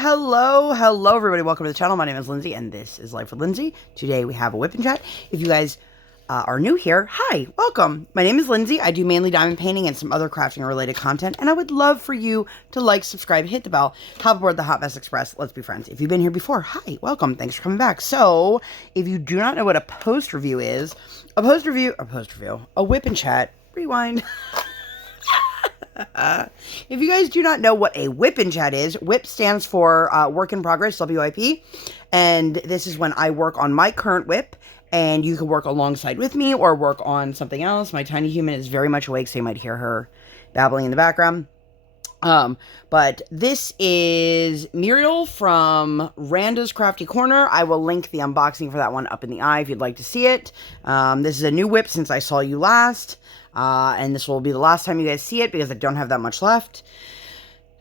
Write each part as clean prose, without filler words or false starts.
Hello, everybody. Welcome to the channel. My name is Lindsay, and this is Life.W.Lindsay. Today, we have a WIP Chat. If you guys are new here, hi, welcome. My name is Lindsay. I do mainly diamond painting and some other crafting-related content, and I would love for you to like, subscribe, hit the bell, hop aboard the Hot Mess Express. Let's be friends. If you've been here before, hi, welcome. Thanks for coming back. So, if you do not know what a post review is, a WIP Chat, rewind. If you guys do not know what a WIP Chat is, WIP stands for Work in Progress, WIP, and this is when I work on my current WIP, and you can work alongside with me or work on something else. My tiny human is very much awake, so you might hear her babbling in the background. But this is Miríel from Randa's Crafty Corner. I will link the unboxing for that one up in the eye if you'd like to see it. This is a new WIP since I saw you last. And this will be the last time you guys see it because I don't have that much left.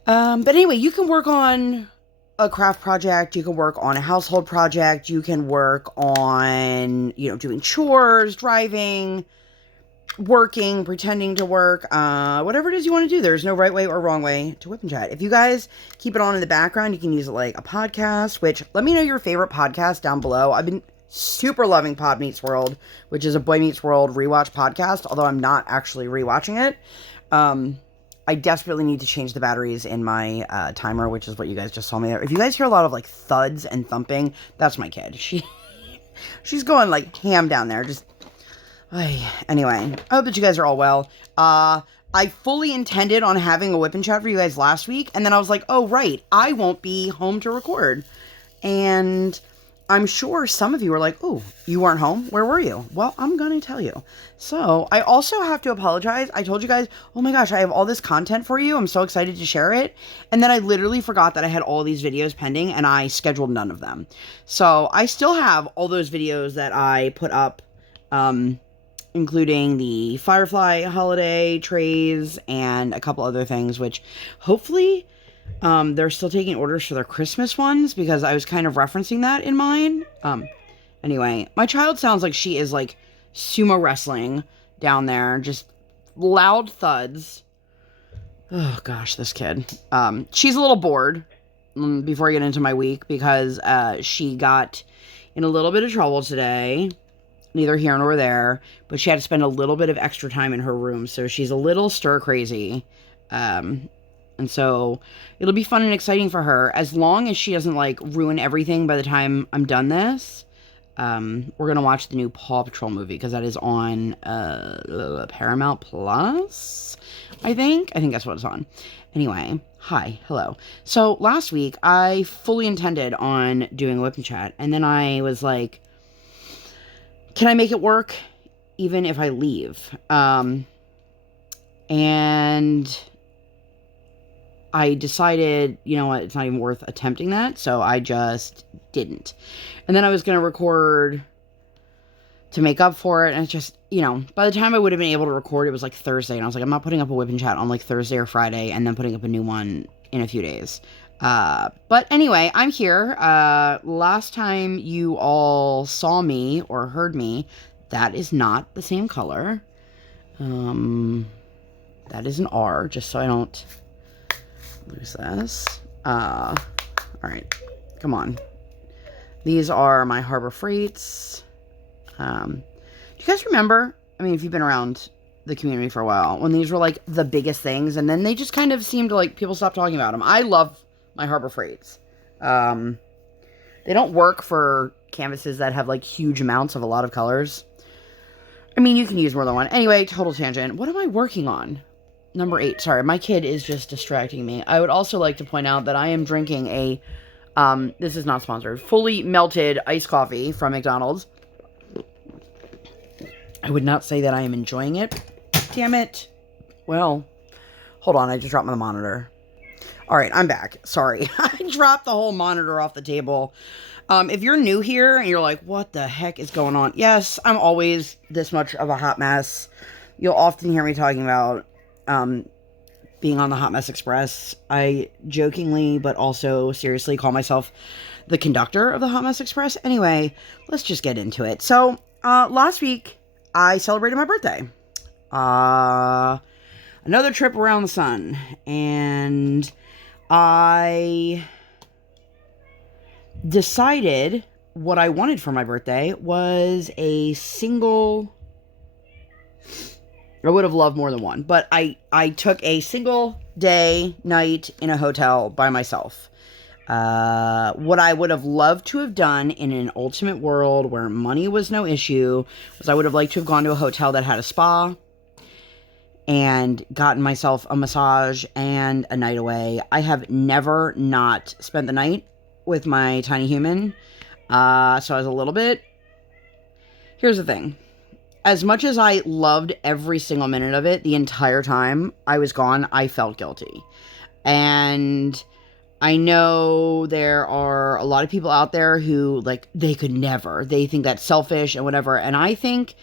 But anyway, you can work on a craft project. You can work on a household project. You can work on, doing chores, driving, working, pretending to work, whatever it is you want to do. There's no right way or wrong way to WIP Chat. If you guys keep it on in the background, you can use it like a podcast, which let me know your favorite podcast down below. I've been super loving Pod Meets World, which is a Boy Meets World rewatch podcast, although I'm not actually rewatching it. I desperately need to change the batteries in my timer, which is what you guys just saw me there. If you guys hear a lot of like thuds and thumping, that's my kid. She's going like ham down there. Anyway, I hope that you guys are all well. I fully intended on having a WIP Chat for you guys last week, and then I was like, oh right, I won't be home to record. And I'm sure some of you were like, oh, you weren't home? Where were you? Well, I'm going to tell you. So, I also have to apologize. I told you guys, oh my gosh, I have all this content for you. I'm so excited to share it. And then I literally forgot that I had all these videos pending, and I scheduled none of them. So, I still have all those videos that I put up, including the Firefly holiday trays and a couple other things, which hopefully they're still taking orders for their Christmas ones, because I was kind of referencing that in mine. Anyway, my child sounds like she is like sumo wrestling down there, just loud thuds. Oh gosh, this kid. She's a little bored before I get into my week, because she got in a little bit of trouble today. Neither here nor there, but she had to spend a little bit of extra time in her room, so she's a little stir crazy. And so it'll be fun and exciting for her, as long as she doesn't like ruin everything by the time I'm done this. We're going to watch the new Paw Patrol movie, because that is on Paramount Plus, I think that's what it's on. Anyway, hi, hello. So last week I fully intended on doing a WIP Chat, and then I was like, can I make it work even if I leave? And I decided, you know what, it's not even worth attempting that, so I just didn't. And then I was going to record to make up for it, and it's just, by the time I would have been able to record, it was like Thursday, and I was like, I'm not putting up a WIP Chat on like Thursday or Friday, and then putting up a new one in a few days. But anyway, I'm here. Last time you all saw me or heard me, that is not the same color. That is an R, just so I don't lose this. All right, come on. These are my Harbor Freights. Do you guys remember, if you've been around the community for a while, when these were like the biggest things, and then they just kind of seemed to like, people stopped talking about them. I love my Harbor Freights. They don't work for canvases that have like huge amounts of a lot of colors. You can use more than one. Anyway, total tangent. What am I working on? Number 8. Sorry, my kid is just distracting me. I would also like to point out that I am drinking a, this is not sponsored, fully melted iced coffee from McDonald's. I would not say that I am enjoying it. Damn it. Well, hold on, I just dropped my monitor. Alright, I'm back. Sorry. I dropped the whole monitor off the table. If you're new here and you're like, what the heck is going on? Yes, I'm always this much of a hot mess. You'll often hear me talking about being on the Hot Mess Express. I jokingly, but also seriously, call myself the conductor of the Hot Mess Express. Anyway, let's just get into it. So, last week, I celebrated my birthday. Another trip around the sun. And I decided what I wanted for my birthday was a single. I would have loved more than one, but I took a single day night in a hotel by myself. What I would have loved to have done in an ultimate world where money was no issue was I would have liked to have gone to a hotel that had a spa and gotten myself a massage and a night away. I have never not spent the night with my tiny human. So I was a little bit... Here's the thing. As much as I loved every single minute of it, the entire time I was gone, I felt guilty. And I know there are a lot of people out there who, like, they could never. They think that's selfish and whatever. And I think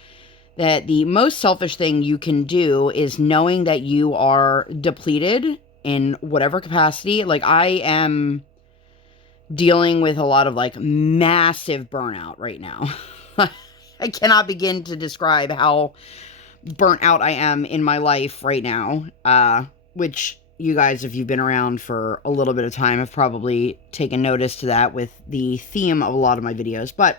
that the most selfish thing you can do is knowing that you are depleted in whatever capacity. Like, I am dealing with a lot of, like, massive burnout right now. I cannot begin to describe how burnt out I am in my life right now, which you guys, if you've been around for a little bit of time, have probably taken notice to that with the theme of a lot of my videos. But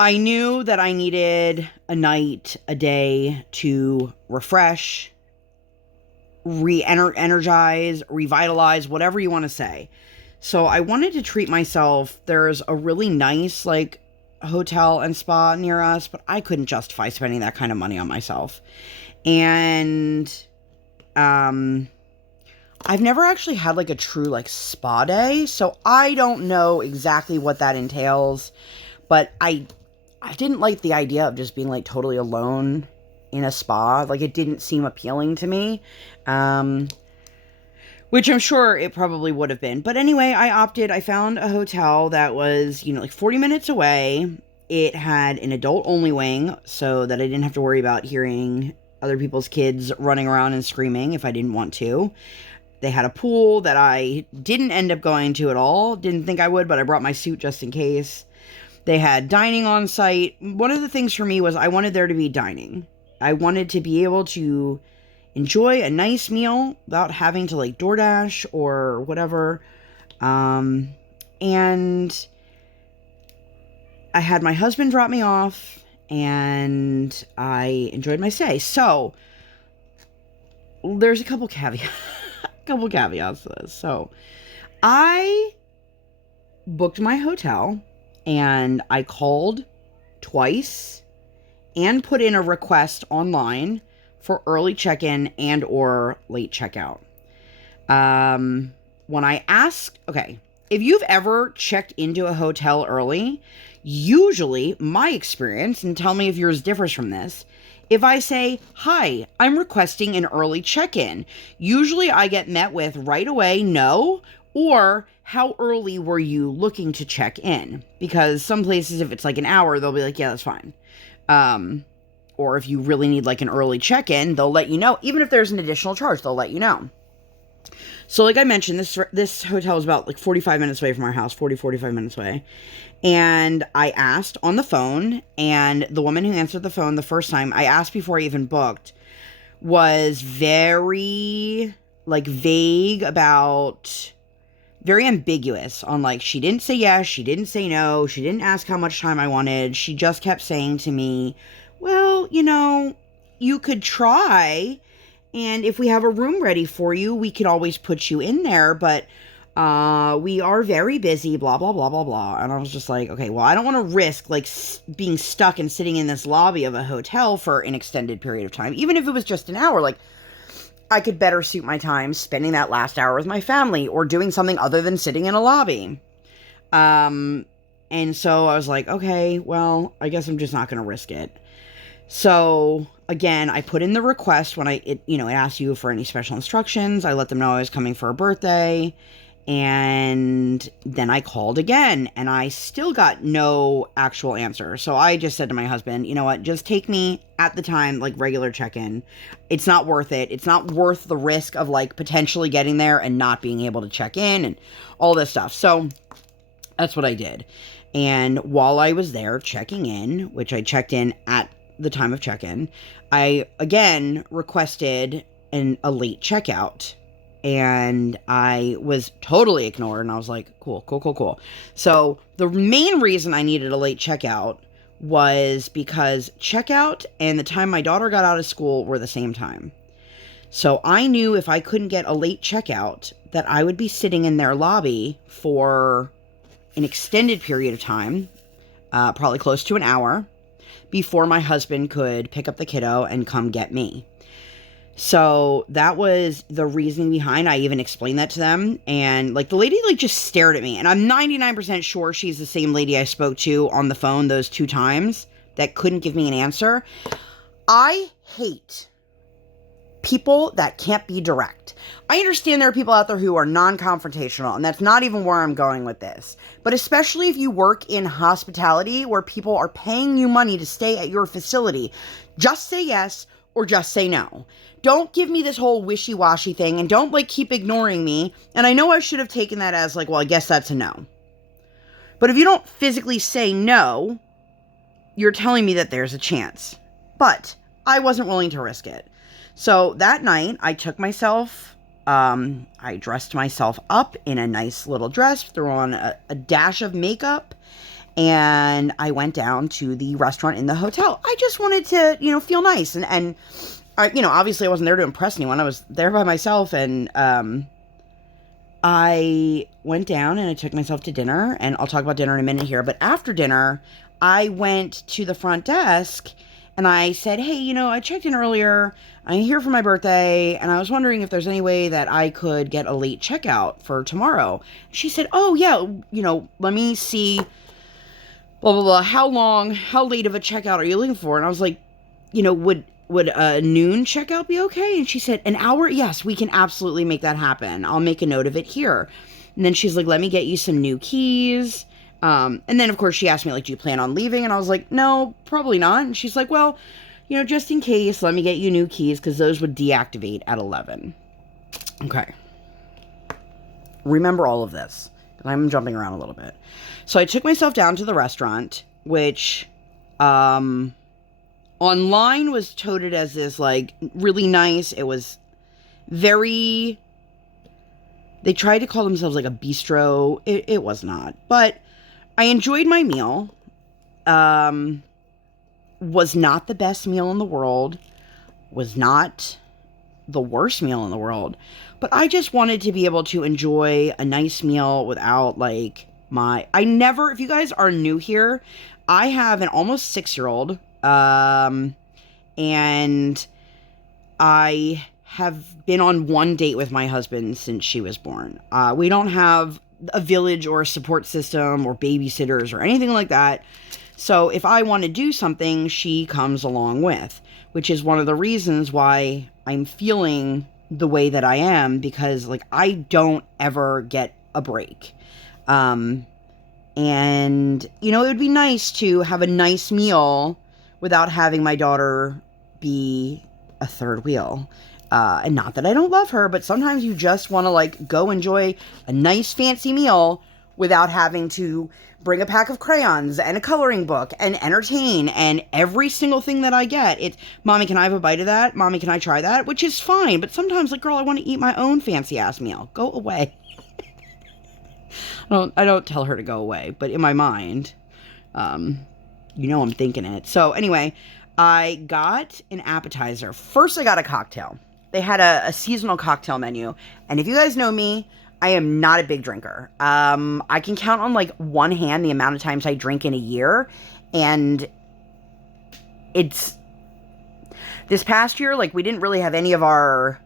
I knew that I needed a night, a day to refresh, re-energize, revitalize, whatever you want to say. So I wanted to treat myself. There's a really nice, like, hotel and spa near us, but I couldn't justify spending that kind of money on myself. And I've never actually had, like, a true, like, spa day, so I don't know exactly what that entails. But I didn't like the idea of just being, like, totally alone in a spa. Like, it didn't seem appealing to me. Which I'm sure it probably would have been. But anyway, I found a hotel that was, like 40 minutes away. It had an adult-only wing, so that I didn't have to worry about hearing other people's kids running around and screaming if I didn't want to. They had a pool that I didn't end up going to at all. Didn't think I would, but I brought my suit just in case. They had dining on site. One of the things for me was I wanted there to be dining. I wanted to be able to enjoy a nice meal without having to, like, DoorDash or whatever. And I had my husband drop me off, and I enjoyed my stay. So there's a couple caveats to this. So I booked my hotel, and I called twice and put in a request online for early check-in and or late checkout. When I asked, okay, if you've ever checked into a hotel early, usually my experience, and tell me if yours differs from this, if I say, hi, I'm requesting an early check-in, usually I get met with right away, no, or how early were you looking to check in? Because some places, if it's like an hour, they'll be like, yeah, that's fine. Or if you really need, like, an early check-in, they'll let you know. Even if there's an additional charge, they'll let you know. So, like I mentioned, this hotel is about, like, 45 minutes away from our house. 45 minutes away. And I asked on the phone, and the woman who answered the phone the first time, I asked before I even booked, was very, like, vague about... very ambiguous on, like, she didn't say yes, she didn't say no, she didn't ask how much time I wanted. She just kept saying to me, well, you could try, and if we have a room ready for you, we could always put you in there, but we are very busy, blah, blah, blah, blah, blah. And I was just like, okay, well, I don't want to risk, like, being stuck and sitting in this lobby of a hotel for an extended period of time, even if it was just an hour. Like, I could better suit my time spending that last hour with my family or doing something other than sitting in a lobby. And so I was like, okay, well, I guess I'm just not going to risk it. So again, I put in the request when it asked you for any special instructions. I let them know I was coming for a birthday, and then I called again, and I still got no actual answer. So I just said to my husband, you know what, just take me at the time, like, regular check-in. It's not worth it. It's not worth the risk of, like, potentially getting there and not being able to check in and all this stuff. So that's what I did. And while I was there checking in, which I checked in at the time of check-in, I again requested a late checkout. and I was totally ignored, and I was like, cool. So the main reason I needed a late checkout was because checkout and the time my daughter got out of school were the same time. So I knew if I couldn't get a late checkout that I would be sitting in their lobby for an extended period of time, probably close to an hour, before my husband could pick up the kiddo and come get me. So that was the reasoning behind. I even explained that to them, and like the lady like just stared at me, and I'm 99% sure she's the same lady I spoke to on the phone those 2 times that couldn't give me an answer. I hate people that can't be direct. I understand there are people out there who are non-confrontational, and that's not even where I'm going with this. But especially if you work in hospitality where people are paying you money to stay at your facility, just say yes or just say no. Don't give me this whole wishy-washy thing, and don't like keep ignoring me. And I know I should have taken that as like, well, I guess that's a no. But if you don't physically say no, you're telling me that there's a chance. But I wasn't willing to risk it. So that night, I took myself, I dressed myself up in a nice little dress, threw on a dash of makeup, and I went down to the restaurant in the hotel. I just wanted to, feel nice. And I, obviously I wasn't there to impress anyone. I was there by myself, and I went down and I took myself to dinner, and I'll talk about dinner in a minute here. But after dinner, I went to the front desk and I said, hey, I checked in earlier. I'm here for my birthday, and I was wondering if there's any way that I could get a late checkout for tomorrow. She said, oh, yeah, let me see, blah, blah, blah. How late of a checkout are you looking for? And I was like, would a noon checkout be okay? And she said, an hour? Yes, we can absolutely make that happen. I'll make a note of it here. And then she's like, let me get you some new keys. And then, of course, she asked me, like, do you plan on leaving? And I was like, no, probably not. And she's like, well, just in case, let me get you new keys, because those would deactivate at 11. Okay. Remember all of this, because I'm jumping around a little bit. So I took myself down to the restaurant, which online was touted as this, like, really nice. It was very... They tried to call themselves, like, a bistro. It was not. But I enjoyed my meal. Was not the best meal in the world. Was not the worst meal in the world. But I just wanted to be able to enjoy a nice meal without, like, if you guys are new here, I have an almost 6-year-old. And I have been on one date with my husband since she was born. We don't have a village or a support system or babysitters or anything like that. So if I want to do something, she comes along with, which is one of the reasons why I'm feeling the way that I am, because like I don't ever get a break. And it would be nice to have a nice meal without having my daughter be a third wheel. And not that I don't love her, but sometimes you just want to like go enjoy a nice fancy meal without having to bring a pack of crayons and a coloring book and entertain. And every single thing that I get, it's, Mommy, can I have a bite of that? Mommy, can I try that? Which is fine. But sometimes, like, girl, I want to eat my own fancy ass meal. Go away. I don't tell her to go away, but in my mind, I'm thinking it. So anyway, I got an appetizer. First, I got a cocktail. They had a seasonal cocktail menu. And if you guys know me, I am not a big drinker. I can count on like one hand the amount of times I drink in a year. And it's this past year, like we didn't really have any of our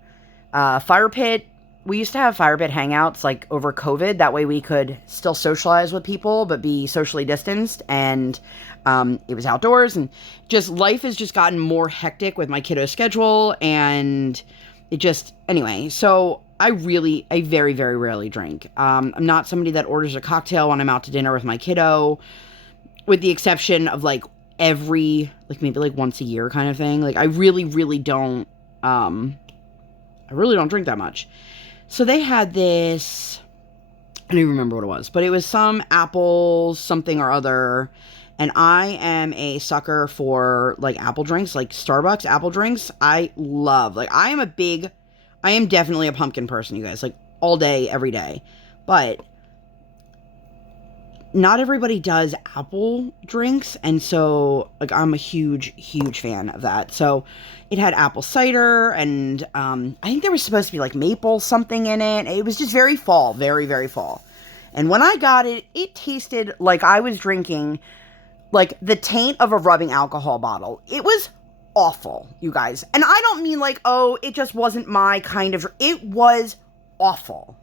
fire pit. We used to have fire pit hangouts like over COVID. That way we could still socialize with people, but be socially distanced. And it was outdoors, and just life has just gotten more hectic with my kiddo schedule. And anyway, so I very, very rarely drink. I'm not somebody that orders a cocktail when I'm out to dinner with my kiddo, with the exception of like maybe once a year kind of thing. Like I really, really don't drink that much. So they had this, I don't even remember what it was, but it was some apple something or other. And I am a sucker for like apple drinks, like Starbucks apple drinks. I am a big I am definitely a pumpkin person, you guys, like all day, every day. But not everybody does apple drinks, and so like I'm a huge fan of that. So it had apple cider, and I think there was supposed to be like maple something in it. It was just very fall, very fall. And when I got it, it tasted like I was drinking like the taint of a rubbing alcohol bottle. It was awful, you guys. And I don't mean like, oh, it just wasn't my kind of, it was awful.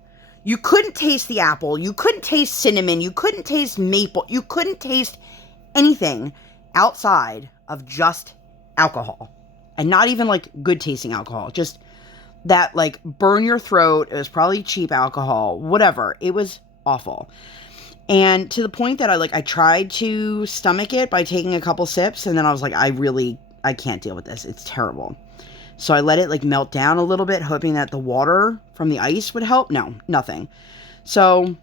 You couldn't taste the apple. You couldn't taste cinnamon. You couldn't taste maple. You couldn't taste anything outside of just alcohol. And not even like good tasting alcohol. Just that like burn your throat. It was probably cheap alcohol. Whatever. It was awful. And to the point that I tried to stomach it by taking a couple sips. And then I was like, I can't deal with this. It's terrible. So I let it like melt down a little bit, hoping that the water from the ice would help. No, nothing. So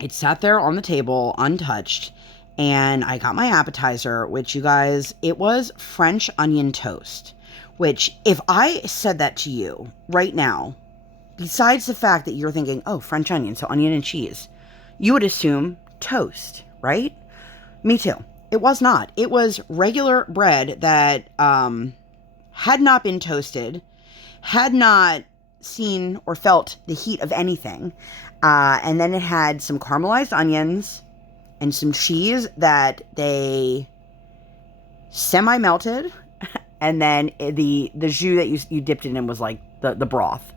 it sat there on the table untouched, and I got my appetizer, which, you guys, it was French onion toast, which if I said that to you right now, besides the fact that you're thinking, oh, French onion, so onion and cheese, you would assume toast, right? Me too. It was not. It was regular bread that, had not been toasted, had not seen or felt the heat of anything. And then it had some caramelized onions and some cheese that they semi-melted. And then the jus that you dipped it in was like the broth.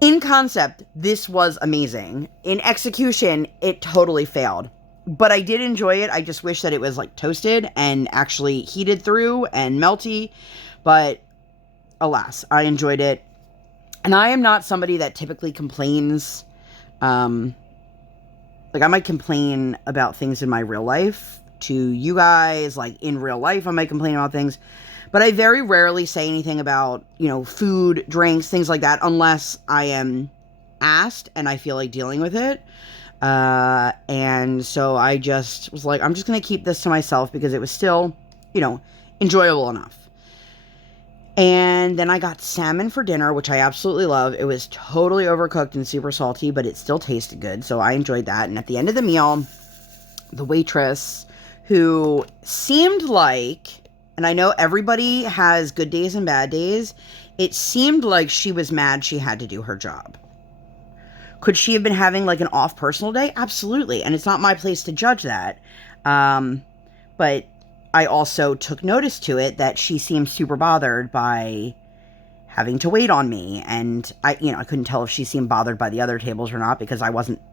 In concept, this was amazing. In execution, it totally failed. But I did enjoy it. I just wish that it was like toasted and actually heated through and melty. But alas, I enjoyed it. And I am not somebody that typically complains. Like I might complain about things in my real life to you guys. Like in real life, I might complain about things. But I very rarely say anything about, food, drinks, things like that, unless I am asked and I feel like dealing with it. And so I just was like, I'm just going to keep this to myself because it was still, enjoyable enough. And then I got salmon for dinner, which I absolutely love. It was totally overcooked and super salty, but it still tasted good. So I enjoyed that. And at the end of the meal, the waitress, who seemed like, and I know everybody has good days and bad days, it seemed like she was mad she had to do her job. Could she have been having like an off personal day? Absolutely. And it's not my place to judge that. But I also took notice to it that she seemed super bothered by having to wait on me. And I couldn't tell if she seemed bothered by the other tables or not because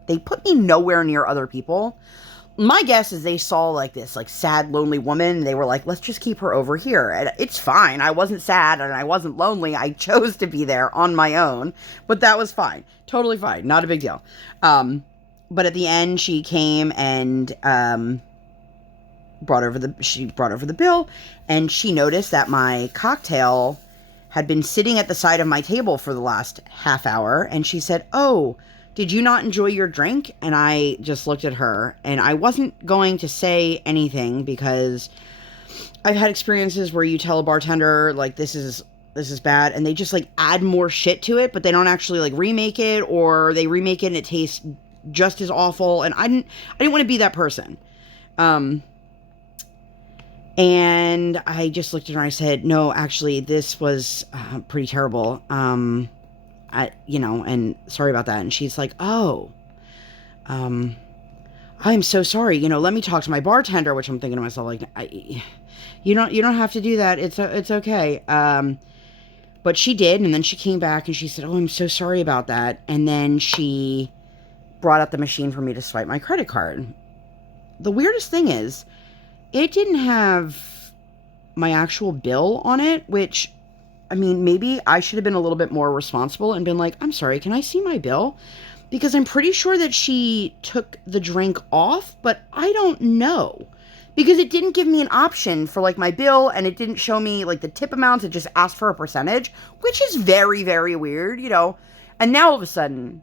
they put me nowhere near other people. My guess is they saw like this like sad, lonely woman. And they were like, let's just keep her over here. And it's fine. I wasn't sad and I wasn't lonely. I chose to be there on my own, but that was fine. Totally fine. Not a big deal. But at the end she came and, brought over the bill, and she noticed that my cocktail had been sitting at the side of my table for the last half hour, and she said, oh, did you not enjoy your drink? And I just looked at her, and I wasn't going to say anything because I've had experiences where you tell a bartender like this is bad, and they just like add more shit to it, but they don't actually like remake it, or they remake it and it tastes just as awful. And I didn't want to be that person. And I just looked at her and I said, no, actually, this was pretty terrible. And sorry about that. And she's like, oh, I'm so sorry. Let me talk to my bartender, which I'm thinking to myself, like, you don't have to do that. It's okay. But she did. And then she came back and she said, oh, I'm so sorry about that. And then she brought out the machine for me to swipe my credit card. The weirdest thing is, it didn't have my actual bill on it, which, I mean, maybe I should have been a little bit more responsible and been like, I'm sorry, can I see my bill? Because I'm pretty sure that she took the drink off, but I don't know. Because it didn't give me an option for, like, my bill, and it didn't show me, like, the tip amounts. It just asked for a percentage, which is very, very weird, And now all of a sudden,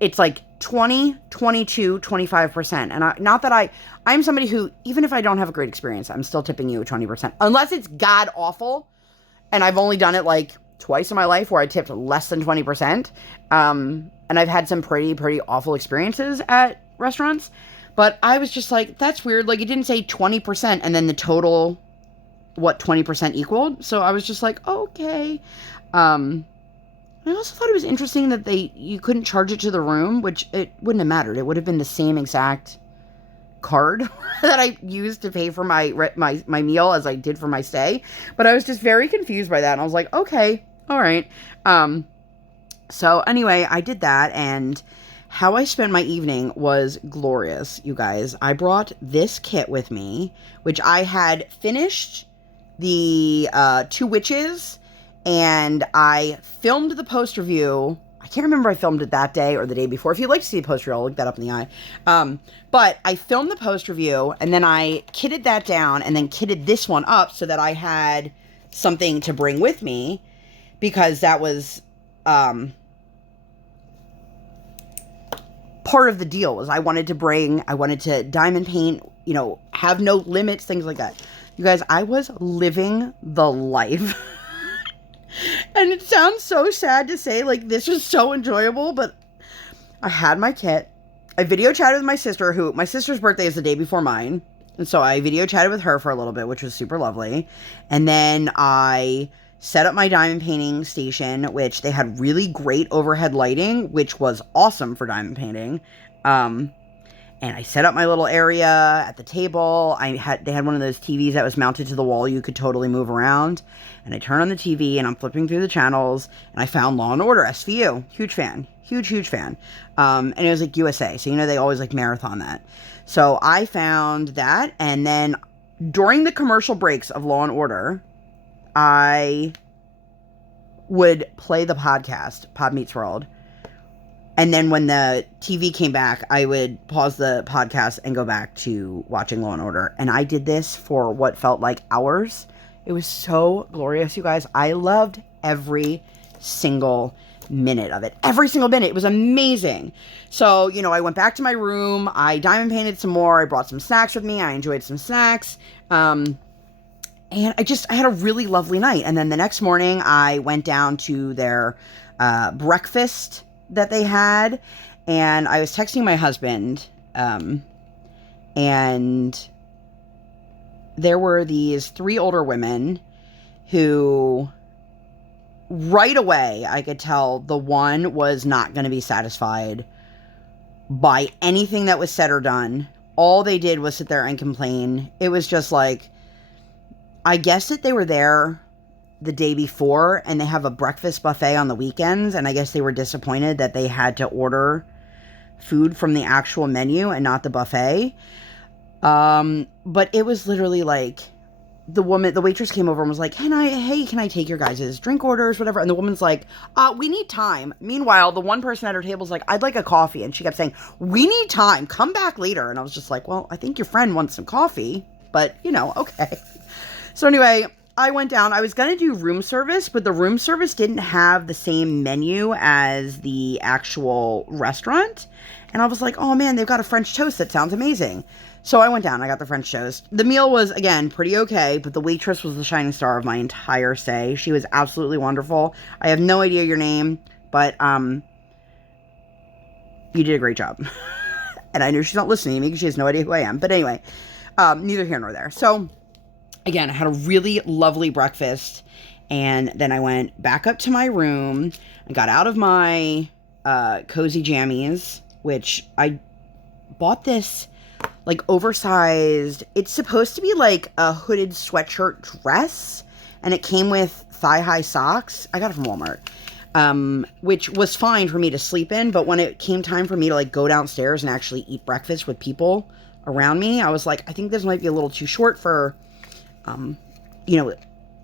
it's like 20, 22, 25%. And I'm somebody who, even if I don't have a great experience, I'm still tipping you 20%. Unless it's god awful, and I've only done it like twice in my life where I tipped less than 20%. And I've had some pretty awful experiences at restaurants. But I was just like, that's weird. Like, it didn't say 20% and then the total, what 20% equaled. So I was just like, okay. I also thought it was interesting that you couldn't charge it to the room, which it wouldn't have mattered. It would have been the same exact card that I used to pay for my meal as I did for my stay. But I was just very confused by that. And I was like, okay, all right. So anyway, I did that, and how I spent my evening was glorious, you guys. I brought this kit with me, which I had finished the 2 witches, and I filmed the post review. I can't remember if I filmed it that day or the day before. If you'd like to see the post review, I'll look that up in the eye. But I filmed the post review, and then I kitted that down, and then kitted this one up so that I had something to bring with me, because that was part of the deal. Was I wanted to diamond paint, you know, have no limits, things like that. You guys, I was living the life. And it sounds so sad to say, like, this was so enjoyable, but I had my kit. I video chatted with my sister, my sister's birthday is the day before mine. And so I video chatted with her for a little bit, which was super lovely. And then I set up my diamond painting station, which they had really great overhead lighting, which was awesome for diamond painting. And I set up my little area at the table. They had one of those TVs that was mounted to the wall you could totally move around. And I turned on the TV, and I'm flipping through the channels, and I found Law & Order, SVU. Huge fan. Huge fan. And it was like USA, so you know they always like marathon that. So I found that, and then during the commercial breaks of Law & Order, I would play the podcast, Pod Meets World. And then when the TV came back, I would pause the podcast and go back to watching Law & Order. And I did this for what felt like hours. It was so glorious, you guys. I loved every single minute of it. Every single minute. It was amazing. So, you know, I went back to my room. I diamond painted some more. I brought some snacks with me. I enjoyed some snacks. And I had a really lovely night. And then the next morning, I went down to their breakfast that they had, and I was texting my husband, and there were these 3 older women who right away I could tell the one was not going to be satisfied by anything that was said or done. All they did was sit there and complain. It was just like, I guess that they were there the day before, and they have a breakfast buffet on the weekends, and I guess they were disappointed that they had to order food from the actual menu and not the buffet. But it was literally like, the waitress came over and was like, can I take your guys' drink orders, whatever? And the woman's like, we need time. Meanwhile, the one person at her table was like, I'd like a coffee. And she kept saying, we need time. Come back later. And I was just like, well, I think your friend wants some coffee, but you know, okay. So anyway, I went down. I was going to do room service, but the room service didn't have the same menu as the actual restaurant. And I was like, oh man, they've got a French toast. That sounds amazing. So I went down. I got the French toast. The meal was, again, pretty okay, but the waitress was the shining star of my entire stay. She was absolutely wonderful. I have no idea your name, but you did a great job. And I know she's not listening to me because she has no idea who I am. But anyway, neither here nor there. So again, I had a really lovely breakfast, and then I went back up to my room and got out of my cozy jammies, which I bought this like oversized, it's supposed to be like a hooded sweatshirt dress, and it came with thigh-high socks. I got it from Walmart, which was fine for me to sleep in, but when it came time for me to like go downstairs and actually eat breakfast with people around me, I was like, I think this might be a little too short for you know,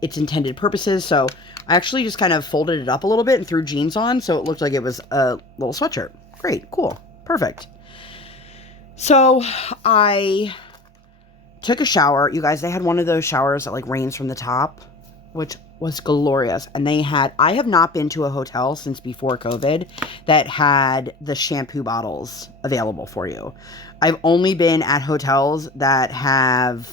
its intended purposes. So I actually just kind of folded it up a little bit and threw jeans on, so it looked like it was a little sweatshirt. Great, cool, perfect. So I took a shower. You guys, they had one of those showers that like rains from the top, which was glorious. And I have not been to a hotel since before COVID that had the shampoo bottles available for you. I've only been at hotels that have,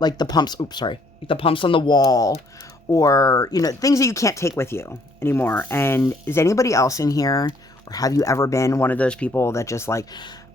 like the pumps on the wall, or, you know, things that you can't take with you anymore. And is anybody else in here, or have you ever been one of those people that just like,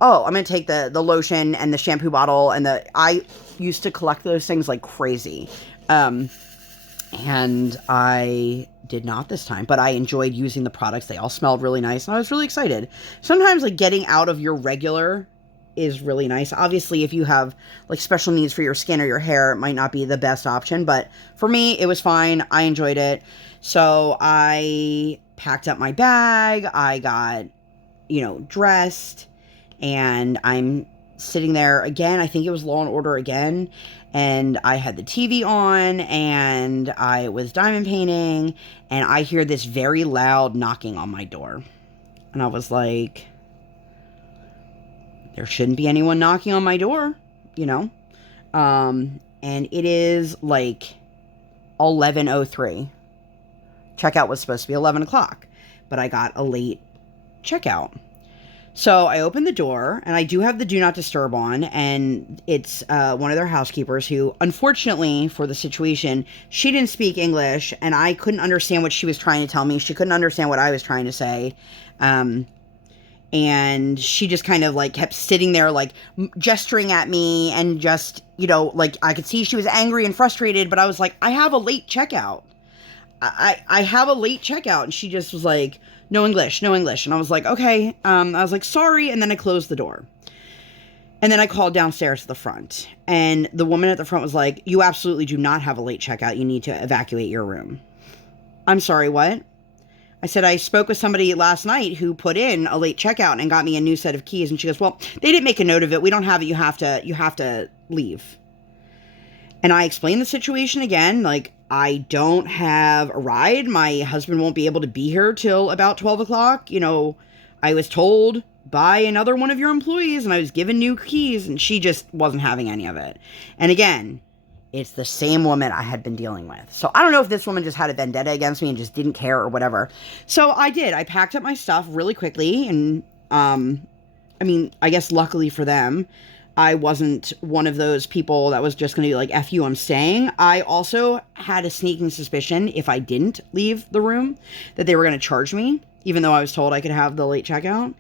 oh, I'm going to take the lotion and the shampoo bottle and I used to collect those things like crazy. And I did not this time, but I enjoyed using the products. They all smelled really nice, and I was really excited. Sometimes, like, getting out of your regular is really nice. Obviously, if you have, like, special needs for your skin or your hair, it might not be the best option, but for me, it was fine. I enjoyed it. So I packed up my bag. I got, you know, dressed, and I'm sitting there again. I think it was Law & Order again. And I had the TV on, and I was diamond painting, and I hear this very loud knocking on my door. And I was like, there shouldn't be anyone knocking on my door, you know? And it is like 11:03. Checkout was supposed to be 11 o'clock, but I got a late checkout. So I opened the door, and I do have the do not disturb on, and it's one of their housekeepers who, unfortunately for the situation, she didn't speak English, and I couldn't understand what she was trying to tell me. She couldn't understand what I was trying to say. And she just kind of like kept sitting there, like gesturing at me, and just, you know, like I could see she was angry and frustrated, but I was like, I have a late checkout. I have a late checkout. And she just was like, no English, no English. And I was like, okay. I was like, sorry. And then I closed the door. And then I called downstairs to the front. And the woman at the front was like, you absolutely do not have a late checkout. You need to evacuate your room. I'm sorry, what? I said, I spoke with somebody last night who put in a late checkout and got me a new set of keys. And she goes, well, they didn't make a note of it. We don't have it. You have to leave. And I explained the situation again, like, I don't have a ride. My husband won't be able to be here till about 12 o'clock. You know, I was told by another one of your employees, and I was given new keys, and she just wasn't having any of it. And again, it's the same woman I had been dealing with. So I don't know if this woman just had a vendetta against me and just didn't care or whatever. So I did. I packed up my stuff really quickly, and, I mean, I guess luckily for them, I wasn't one of those people that was just going to be like, F you, I'm staying. I also had a sneaking suspicion if I didn't leave the room that they were going to charge me, even though I was told I could have the late checkout.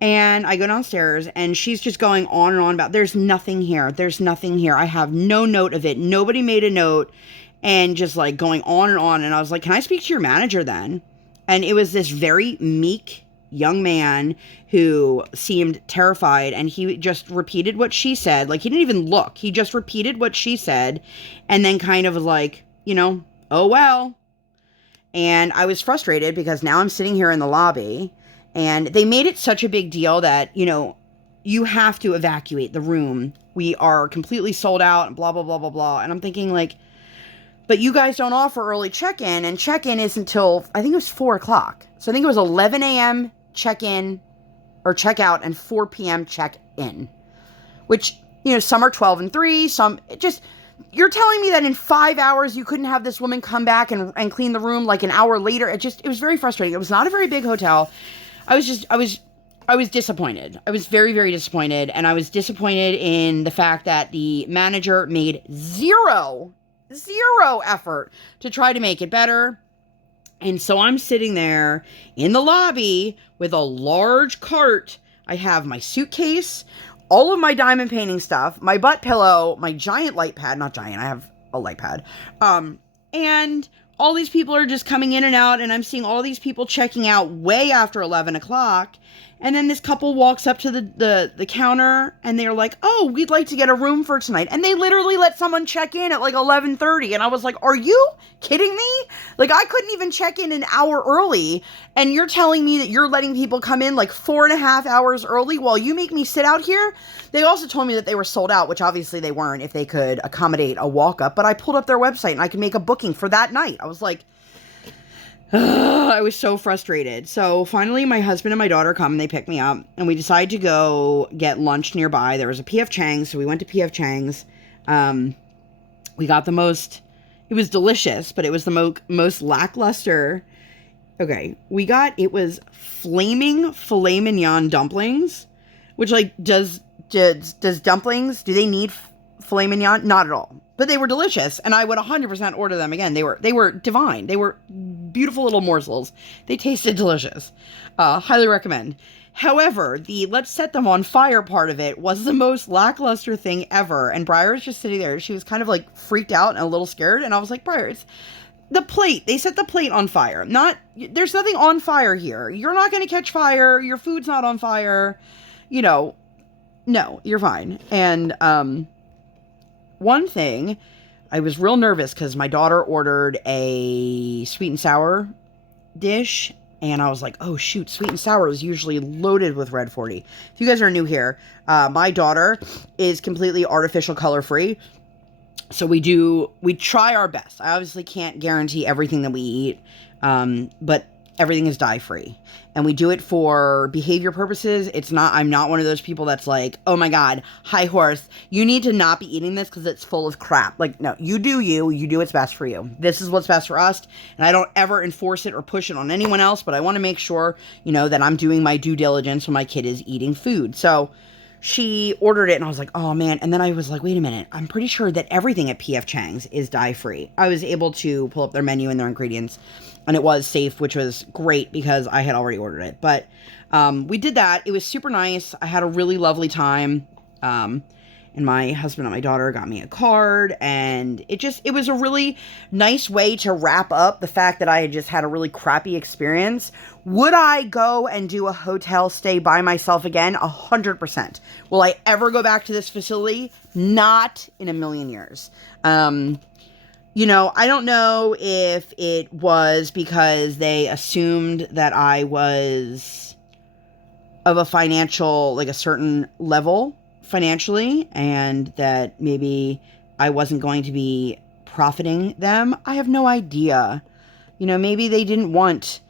And I go downstairs, and she's just going on and on about, there's nothing here. There's nothing here. I have no note of it. Nobody made a note, and just like going on and on. And I was like, can I speak to your manager then? And it was this very meek young man who seemed terrified, and he just repeated what she said. Like, he didn't even look. He just repeated what she said, and then kind of was like, you know, oh well. And I was frustrated because now I'm sitting here in the lobby, and they made it such a big deal that, you know, you have to evacuate the room. We are completely sold out, and blah, blah, blah, blah, blah. And I'm thinking, like, but you guys don't offer early check-in, and check-in is until, I think it was 4 o'clock. So I think it was 11 a.m. check-in or check-out and 4 p.m. check-in. Which, you know, some are 12 and 3, some, it just, you're telling me that in 5 hours you couldn't have this woman come back and clean the room like an hour later? It was very frustrating. It was not a very big hotel. I was disappointed. I was very, very disappointed. And I was disappointed in the fact that the manager made zero effort to try to make it better. And so I'm sitting there in the lobby with a large cart. I have my suitcase, all of my diamond painting stuff, my butt pillow, my giant light pad, not giant, I have a light pad. And all these people are just coming in and out, and I'm seeing all these people checking out way after 11 o'clock. And then this couple walks up to the counter, and they're like, oh, we'd like to get a room for tonight. And they literally let someone check in at like 11:30. And I was like, are you kidding me? Like, I couldn't even check in an hour early. And you're telling me that you're letting people come in like 4.5 hours early while you make me sit out here? They also told me that they were sold out, which obviously they weren't if they could accommodate a walk-up. But I pulled up their website, and I could make a booking for that night. I was like, I was so frustrated. So finally my husband and my daughter come, and they pick me up, and we decide to go get lunch nearby. There was a P.F. Chang's, so we went to P.F. Chang's. We got it was delicious, but it was the most lackluster. Okay, it was flaming filet mignon dumplings, which, like, does dumplings, do they need filet mignon, not at all. But they were delicious, and I would 100% order them again. They were divine. They were beautiful little morsels. They tasted delicious. Highly recommend. However, the let's set them on fire part of it was the most lackluster thing ever. And Briar was just sitting there. She was kind of like freaked out and a little scared. And I was like, Briar, it's the plate. They set the plate on fire. There's nothing on fire here. You're not going to catch fire. Your food's not on fire. You know, no, you're fine. And, one thing, I was real nervous because my daughter ordered a sweet and sour dish, and I was like, oh shoot, sweet and sour is usually loaded with red 40. If you guys are new here, my daughter is completely artificial color free, so we try our best. I obviously can't guarantee everything that we eat, but everything is dye free. And we do it for behavior purposes. I'm not one of those people that's like, oh my God, high horse, you need to not be eating this because it's full of crap. Like, no, you do what's best for you. This is what's best for us. And I don't ever enforce it or push it on anyone else, but I want to make sure, that I'm doing my due diligence when my kid is eating food. So she ordered it and I was like, oh man. And then I was like, wait a minute, I'm pretty sure that everything at P.F. Chang's is dye free. I was able to pull up their menu and their ingredients, and it was safe, which was great because I had already ordered it. But we did that. It was super nice. I had a really lovely time. And my husband and my daughter got me a card. And it was a really nice way to wrap up the fact that I had just had a really crappy experience. Would I go and do a hotel stay by myself again? 100%. Will I ever go back to this facility? Not in a million years. I don't know if it was because they assumed that I was of a a certain level financially, and that maybe I wasn't going to be profiting them. I have no idea. Maybe they didn't want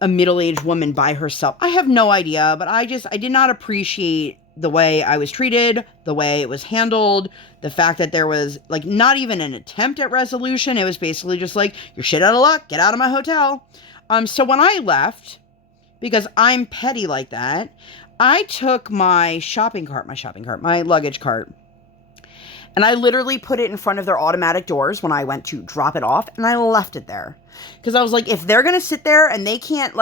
a middle-aged woman by herself. I have no idea, but I did not appreciate the way I was treated, the way it was handled, the fact that there was not even an attempt at resolution. It was basically just like, you're shit out of luck, get out of my hotel. So when I left, because I'm petty like that, I took my luggage cart, and I literally put it in front of their automatic doors when I went to drop it off, and I left it there. Because I was like, if they're going to sit there and they can't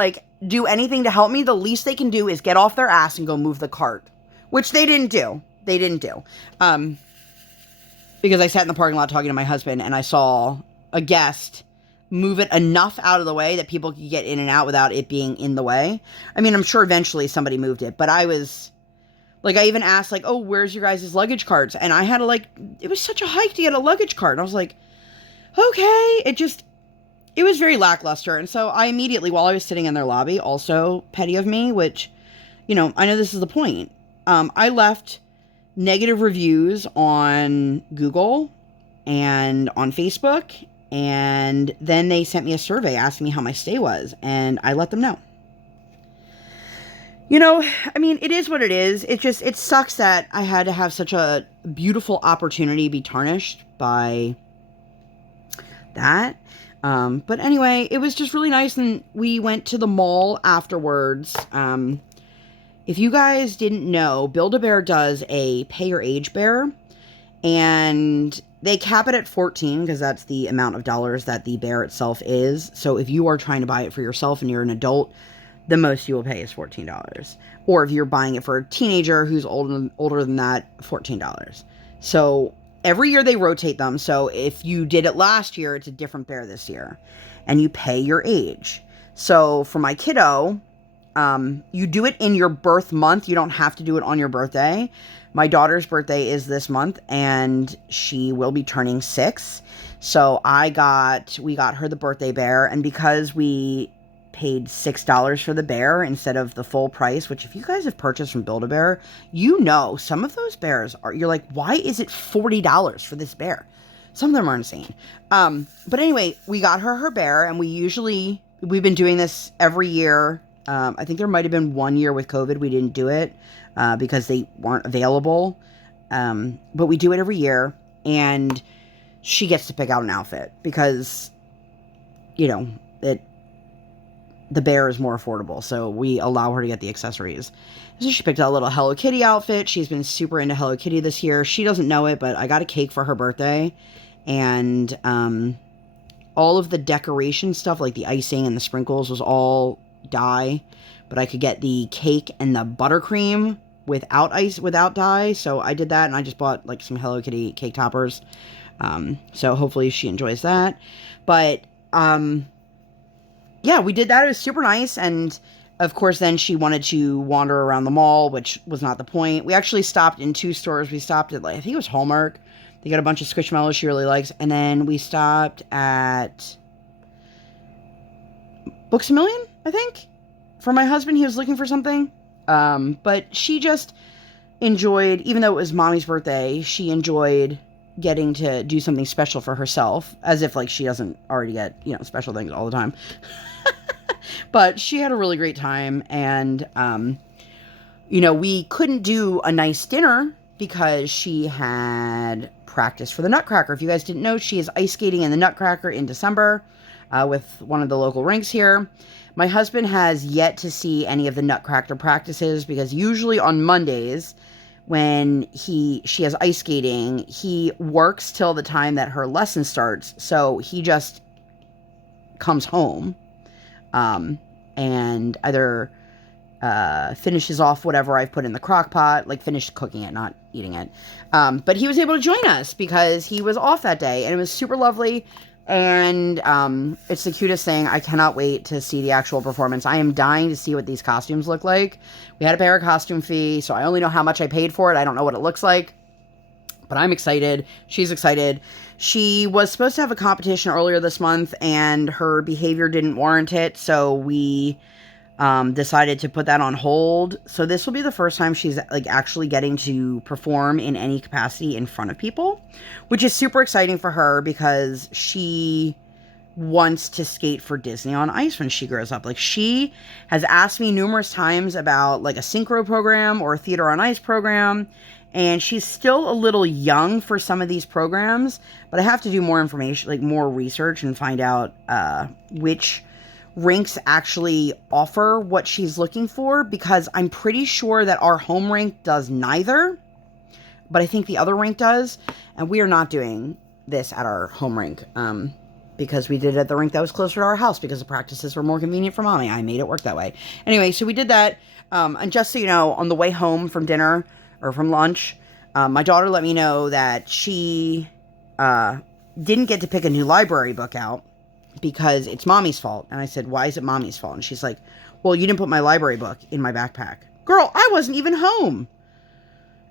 do anything to help me, the least they can do is get off their ass and go move the cart. Which they didn't do. Because I sat in the parking lot talking to my husband, and I saw a guest move it enough out of the way that people could get in and out without it being in the way. I mean, I'm sure eventually somebody moved it, but I was I even asked oh, where's your guys' luggage carts? And I had to it was such a hike to get a luggage cart. And I was like, okay, it was very lackluster. And so I immediately, while I was sitting in their lobby, also petty of me, which, I know this is the point. I left negative reviews on Google and on Facebook, and then they sent me a survey asking me how my stay was, and I let them know. It is what it is. It sucks that I had to have such a beautiful opportunity be tarnished by that. But anyway, it was just really nice, and we went to the mall afterwards. If you guys didn't know, Build-A-Bear does a pay your age bear, and they cap it at 14 because that's the amount of dollars that the bear itself is. So if you are trying to buy it for yourself and you're an adult, the most you will pay is $14. Or if you're buying it for a teenager who's older than that, $14. So every year they rotate them. So if you did it last year, it's a different bear this year, and you pay your age. So for my kiddo, you do it in your birth month. You don't have to do it on your birthday. My daughter's birthday is this month, and she will be turning 6. So we got her the birthday bear, and because we paid $6 for the bear instead of the full price, which if you guys have purchased from Build-A-Bear, some of those bears you're like, why is it $40 for this bear? Some of them are insane. But anyway, we got her bear, and we've been doing this every year. I think there might have been one year with COVID we didn't do it because they weren't available. But we do it every year, and she gets to pick out an outfit because, the bear is more affordable, so we allow her to get the accessories. So she picked out a little Hello Kitty outfit. She's been super into Hello Kitty this year. She doesn't know it, but I got a cake for her birthday, and all of the decoration stuff, like the icing and the sprinkles, was all dye, but I could get the cake and the buttercream without dye, so I did that, and I just bought like some Hello Kitty cake toppers. So hopefully she enjoys that. But yeah, we did that. It was super nice. And of course, then she wanted to wander around the mall, which was not the point. We actually stopped in 2 stores. We stopped at, like, I think it was Hallmark. They got a bunch of Squishmallows she really likes. And then we stopped at Books A Million, I think, for my husband. He was looking for something. But she just enjoyed, even though it was Mommy's birthday, she enjoyed getting to do something special for herself, as if, like, she doesn't already get, special things all the time. But she had a really great time, and, we couldn't do a nice dinner because she had practice for the Nutcracker. If you guys didn't know, she is ice skating in the Nutcracker in December with one of the local rinks here. My husband has yet to see any of the Nutcracker practices because usually on Mondays, when she has ice skating, he works till the time that her lesson starts, so he just comes home and either finishes off whatever I've put in the crock pot, like finished cooking it, not eating it. But he was able to join us because he was off that day, and it was super lovely. And it's the cutest thing. I cannot wait to see the actual performance. I am dying to see what these costumes look like. We had to pay our costume fee, so I only know how much I paid for it. I don't know what it looks like. But I'm excited. She's excited. She was supposed to have a competition earlier this month, and her behavior didn't warrant it, so we decided to put that on hold. So this will be the first time she's like actually getting to perform in any capacity in front of people, which is super exciting for her because she wants to skate for Disney on Ice when she grows up. Like, she has asked me numerous times about like a synchro program or a theater on ice program, and she's still a little young for some of these programs, but I have to do more information, like more research, and find out which rinks actually offer what she's looking for, because I'm pretty sure that our home rink does neither, but I think the other rink does, and we are not doing this at our home rink because we did it at the rink that was closer to our house because the practices were more convenient for Mommy. I made it work that way. Anyway, so we did that, and just so you know, on the way home from dinner or from lunch, my daughter let me know that she didn't get to pick a new library book out because it's Mommy's fault. And I said, why is it Mommy's fault? And she's like, well, you didn't put my library book in my backpack. Girl, I wasn't even home.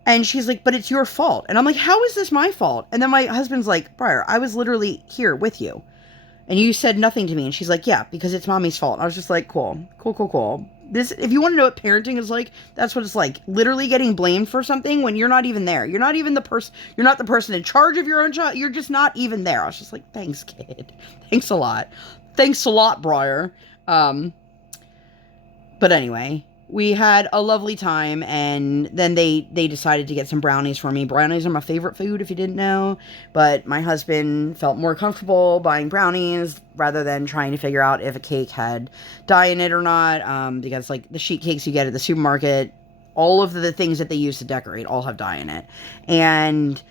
And she's like, but it's your fault. And I'm like, how is this my fault? And then my husband's like, Briar, I was literally here with you, and you said nothing to me. And she's like, yeah, because it's Mommy's fault. And I was just like, cool. This, if you want to know what parenting is like, that's what it's like. Literally getting blamed for something when you're not even there. You're not even the person, you're not the person in charge of your own child. You're just not even there. I was just like, thanks, kid. Thanks a lot. Thanks a lot, Briar. But anyway, we had a lovely time, and then they decided to get some brownies for me. Brownies are my favorite food, if you didn't know, but my husband felt more comfortable buying brownies rather than trying to figure out if a cake had dye in it or not, because, like, the sheet cakes you get at the supermarket, all of the things that they use to decorate all have dye in it. And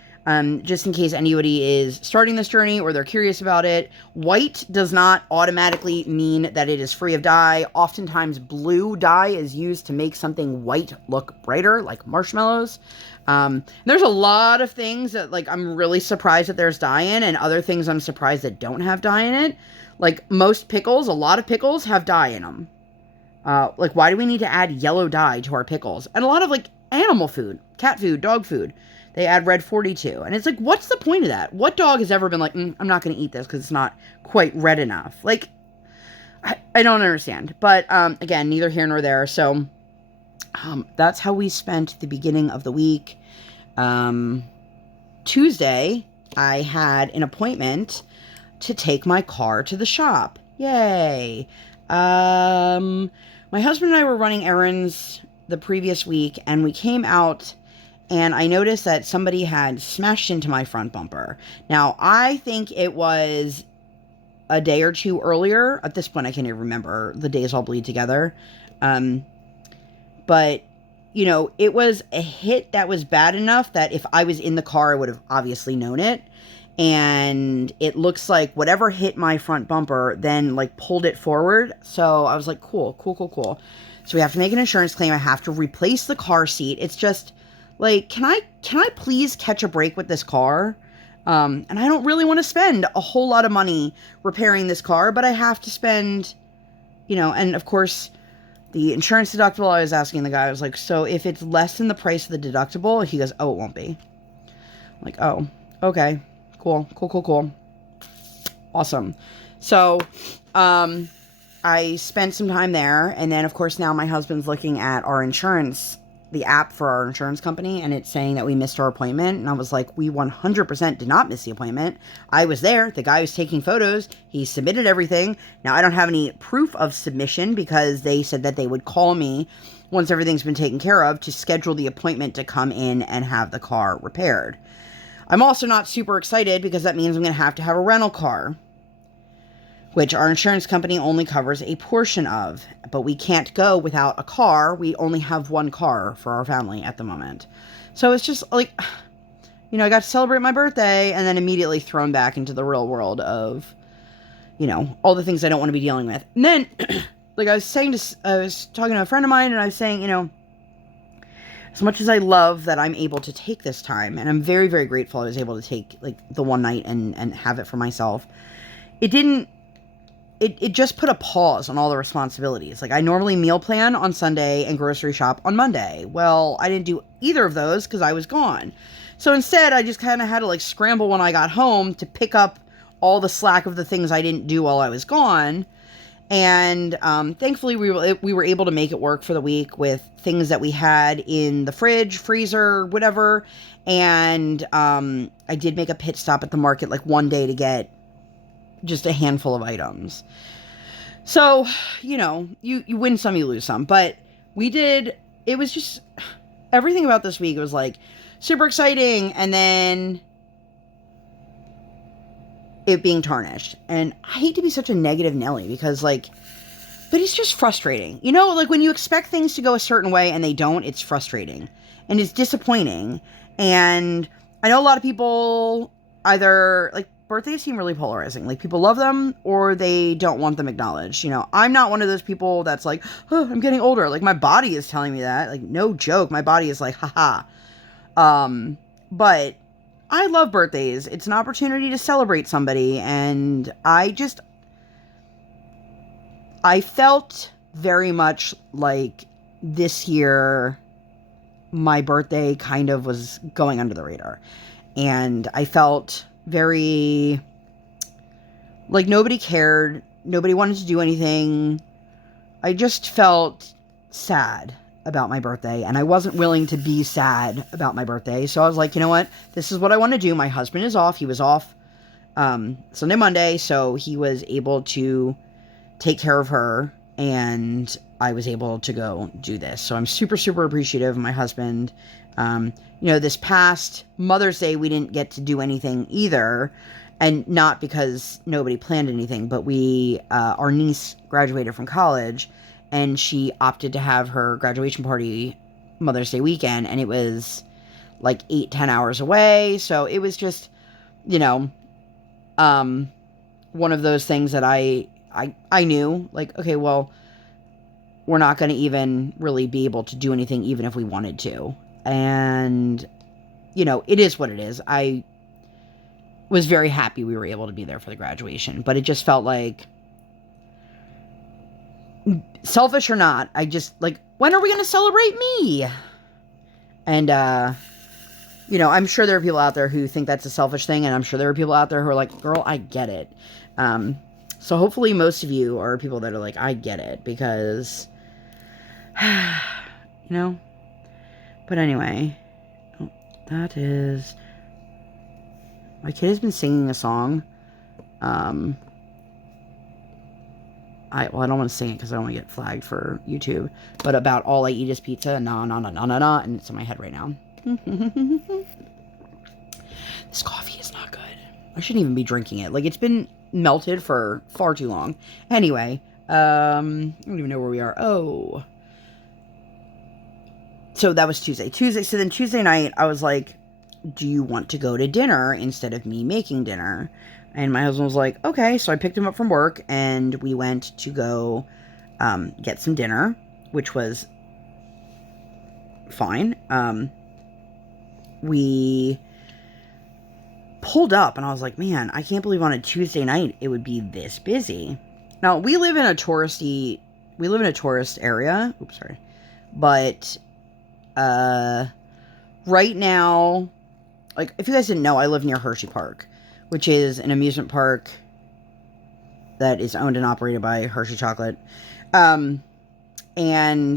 just in case anybody is starting this journey or they're curious about it, white does not automatically mean that it is free of dye. Oftentimes, blue dye is used to make something white look brighter, like marshmallows. There's a lot of things that, like, I'm really surprised that there's dye in, and other things I'm surprised that don't have dye in it. Like, most pickles, a lot of pickles have dye in them. Like, why do we need to add yellow dye to our pickles? And a lot of, like, animal food, cat food, dog food, they add red 42. And it's like, what's the point of that? What dog has ever been like, I'm not going to eat this because it's not quite red enough? Like, I don't understand. But, again, neither here nor there. So, that's how we spent the beginning of the week. Tuesday, I had an appointment to take my car to the shop. Yay. My husband and I were running errands the previous week, and we came out, and I noticed that somebody had smashed into my front bumper. Now, I think it was a day or two earlier. At this point, I can't even remember. The days all bleed together. But, you know, it was a hit that was bad enough that if I was in the car, I would have obviously known it. And it looks like whatever hit my front bumper then, like, pulled it forward. So I was like, cool. So we have to make an insurance claim. I have to replace the car seat. It's just, like, can I please catch a break with this car? And I don't really want to spend a whole lot of money repairing this car, but I have to spend, you know, and of course, the insurance deductible, I was asking the guy, I was like, so if it's less than the price of the deductible, he goes, oh, it won't be. I'm like, oh, okay. Cool. Awesome. So, I spent some time there, and then, of course, now my husband's looking at our insurance, the app for our insurance company, and it's saying that we missed our appointment, and I was like, we 100% did not miss the appointment. I was there. The guy was taking photos. He submitted everything. Now, I don't have any proof of submission because they said that they would call me once everything's been taken care of to schedule the appointment to come in and have the car repaired. I'm also not super excited because that means I'm going to have a rental car, which our insurance company only covers a portion of, but we can't go without a car. We only have one car for our family at the moment. So it's just like, you know, I got to celebrate my birthday and then immediately thrown back into the real world of, you know, all the things I don't want to be dealing with. And then, like I was talking to a friend of mine and I was saying, you know, as much as I love that I'm able to take this time, and I'm very, very grateful I was able to take, like, the one night and have it for myself, it just put a pause on all the responsibilities. Like, I normally meal plan on Sunday and grocery shop on Monday. Well, I didn't do either of those because I was gone. So instead, I just kind of had to, like, scramble when I got home to pick up all the slack of the things I didn't do while I was gone. And thankfully, we were able to make it work for the week with things that we had in the fridge, freezer, whatever. And I did make a pit stop at the market, like, one day to get just a handful of items. So, you know, you win some, you lose some. But it was just, everything about this week was, like, super exciting. And then it being tarnished. And I hate to be such a negative Nelly because, like, but it's just frustrating. You know, like, when you expect things to go a certain way and they don't, it's frustrating. And it's disappointing. And I know a lot of people either, like, birthdays seem really polarizing. Like, people love them or they don't want them acknowledged. You know, I'm not one of those people that's like, oh, I'm getting older. Like, my body is telling me that. Like, no joke. My body is like, haha. But I love birthdays. It's an opportunity to celebrate somebody. And I felt very much like this year, my birthday kind of was going under the radar. And I felt very, like, nobody cared. Nobody wanted to do anything. I just felt sad about my birthday, and I wasn't willing to be sad about my birthday. So I was like, you know what? This is what I want to do. My husband is off. He was off Sunday, Monday, so he was able to take care of her, and I was able to go do this. So I'm super, super appreciative of my husband. You know, this past Mother's Day, we didn't get to do anything either. And not because nobody planned anything, but our niece graduated from college, and she opted to have her graduation party Mother's Day weekend, and it was like 8-10 hours away. So it was just, you know, one of those things that I knew, like, okay, well, we're not going to even really be able to do anything even if we wanted to. And, you know, it is what it is. I was very happy we were able to be there for the graduation, but it just felt like, selfish or not, I just, like, when are we going to celebrate me? And, you know, I'm sure there are people out there who think that's a selfish thing, and I'm sure there are people out there who are like, girl, I get it. So hopefully most of you are people that are like, I get it, because, you know, but anyway, that is, my kid has been singing a song. I don't want to sing it because I don't want to get flagged for YouTube, but about all I eat is pizza, na, and it's in my head right now. This coffee is not good. I shouldn't even be drinking it. Like, it's been melted for far too long. Anyway, I don't even know where we are. Oh. So that was Tuesday. So then Tuesday night, I was like, do you want to go to dinner instead of me making dinner? And my husband was like, okay. So I picked him up from work, and we went to go get some dinner, which was fine. We pulled up, and I was like, man, I can't believe on a Tuesday night it would be this busy. Now, we live in a tourist area. Oops, sorry. But right now, like, if you guys didn't know, I live near Hershey Park, which is an amusement park that is owned and operated by Hershey Chocolate. And,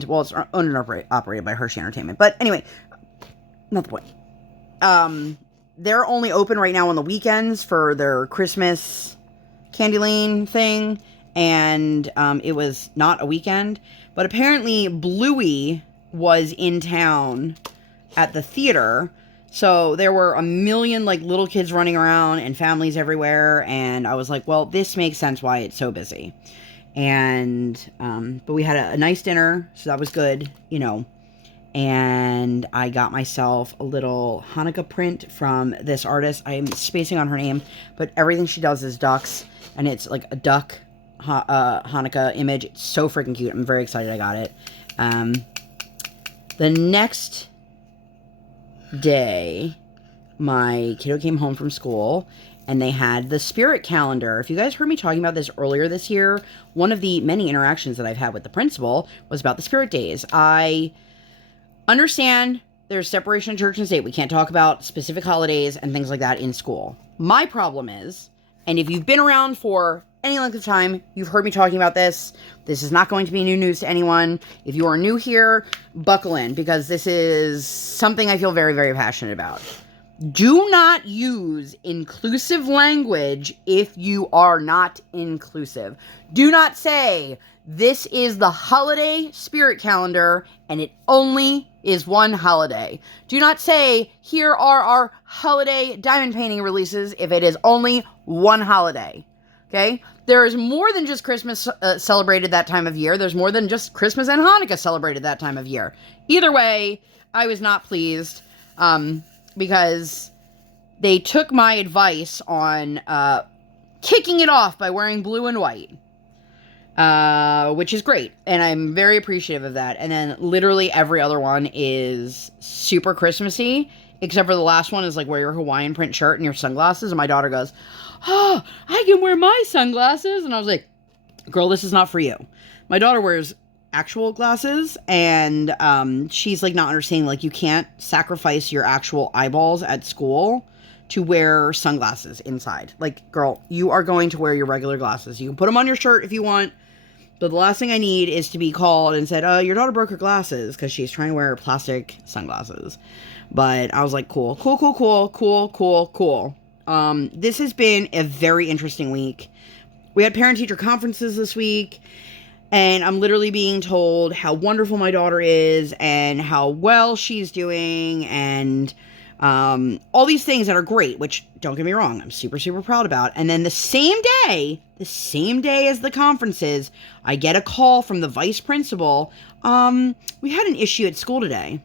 well, it's owned and operated by Hershey Entertainment. But anyway, not the point. They're only open right now on the weekends for their Christmas Candy Lane thing. And it was not a weekend. But apparently Bluey was in town at the theater. So there were a million, like, little kids running around and families everywhere. And I was like, well, this makes sense why it's so busy. And, but we had a nice dinner. So that was good, you know. And I got myself a little Hanukkah print from this artist. I'm spacing on her name, but everything she does is ducks. And it's like a duck Hanukkah image. It's so freaking cute. I'm very excited I got it. The next day, my kiddo came home from school, and they had the spirit calendar. If you guys heard me talking about this earlier this year, one of the many interactions that I've had with the principal was about the spirit days. I understand there's separation of church and state. We can't talk about specific holidays and things like that in school. My problem is, and if you've been around for any length of time, you've heard me talking about this. This is not going to be new news to anyone. If you are new here, buckle in, because this is something I feel very, very passionate about. Do not use inclusive language if you are not inclusive. Do not say, this is the holiday spirit calendar, and it only is one holiday. Do not say, here are our holiday diamond painting releases, if it is only one holiday. Okay? There is more than just Christmas celebrated that time of year. There's more than just Christmas and Hanukkah celebrated that time of year. Either way, I was not pleased because they took my advice on kicking it off by wearing blue and white, which is great. And I'm very appreciative of that. And then literally every other one is super Christmassy, except for the last one is like wear your Hawaiian print shirt and your sunglasses. And my daughter goes, oh, I can wear my sunglasses. And I was like, girl, this is not for you. My daughter wears actual glasses, and she's like not understanding, like, you can't sacrifice your actual eyeballs at school to wear sunglasses inside. Like, girl, you are going to wear your regular glasses. You can put them on your shirt if you want, but the last thing I need is to be called and said, your daughter broke her glasses because she's trying to wear plastic sunglasses. But I was like, cool. This has been a very interesting week. We had parent-teacher conferences this week, and I'm literally being told how wonderful my daughter is and how well she's doing, and all these things that are great, which, don't get me wrong, I'm super, super proud about. And then the same day as the conferences, I get a call from the vice principal. We had an issue at school today.